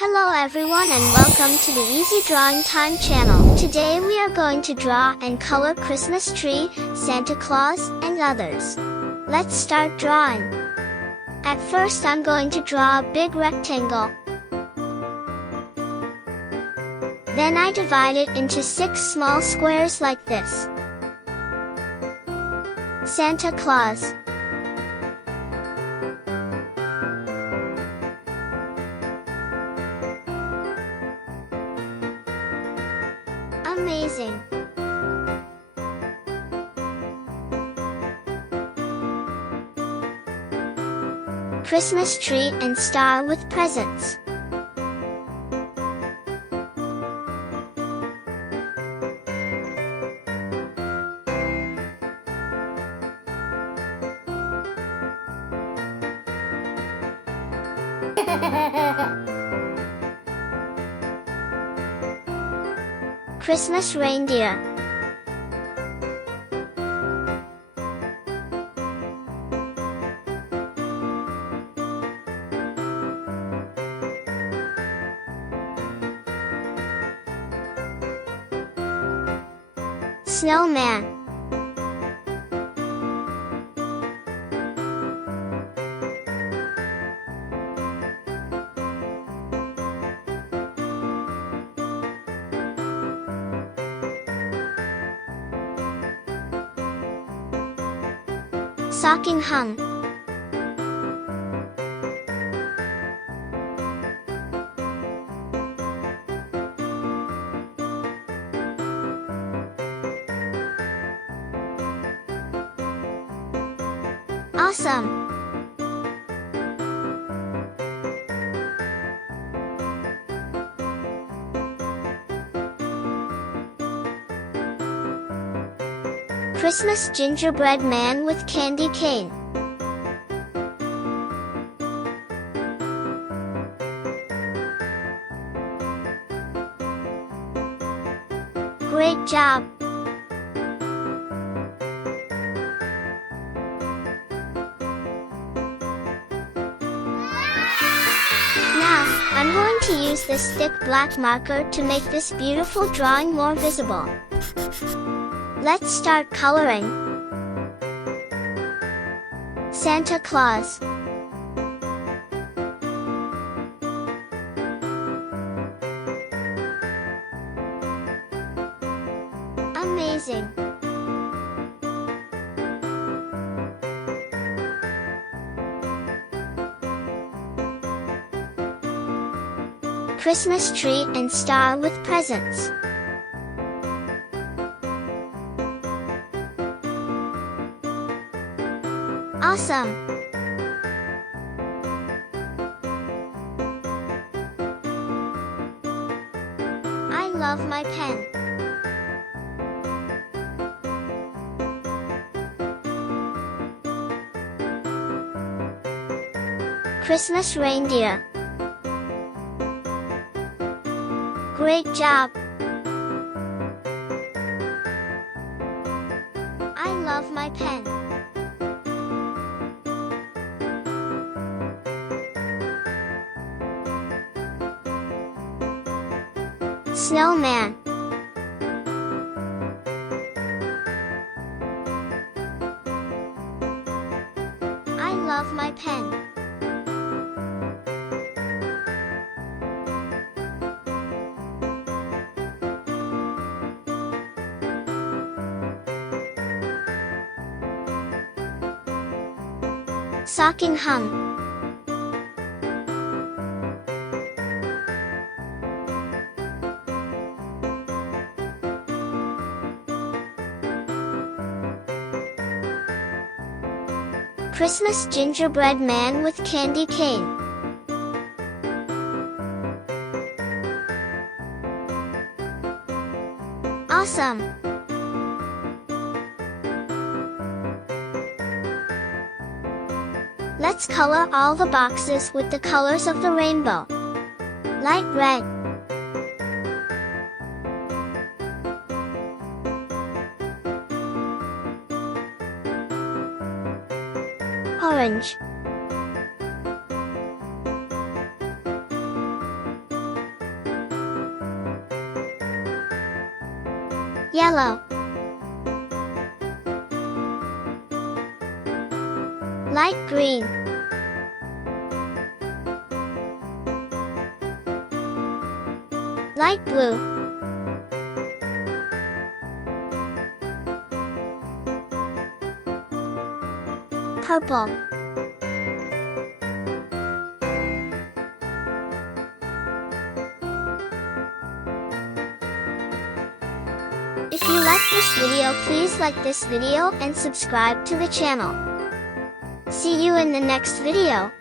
Hello everyone and welcome to the Easy Drawing Time channel. Today we are going to draw and color Christmas tree, Santa Claus, and others. Let's start drawing. At first I'm going to draw a big rectangle. Then I divide it into 6 small squares like this. Santa Claus. Amazing! Christmas tree and star with presents. Christmas reindeer. Snowman. Stocking hung. Awesome! Christmas gingerbread man with candy cane. Great job! Now, I'm going to use this thick black marker to make this beautiful drawing more visible. Let's start coloring. Santa Claus. Amazing! Christmas tree and star with presents. Awesome! I love my pen. Christmas reindeer. Great job! I love my pen. Snowman. I love my pen. Stocking hung. Christmas gingerbread man with candy cane. Awesome! Let's color all the boxes with the colors of the rainbow. Light red. Orange. Yellow. Light green. Light blue. Purple. If you like this video, please like this video and subscribe to the channel. See you in the next video.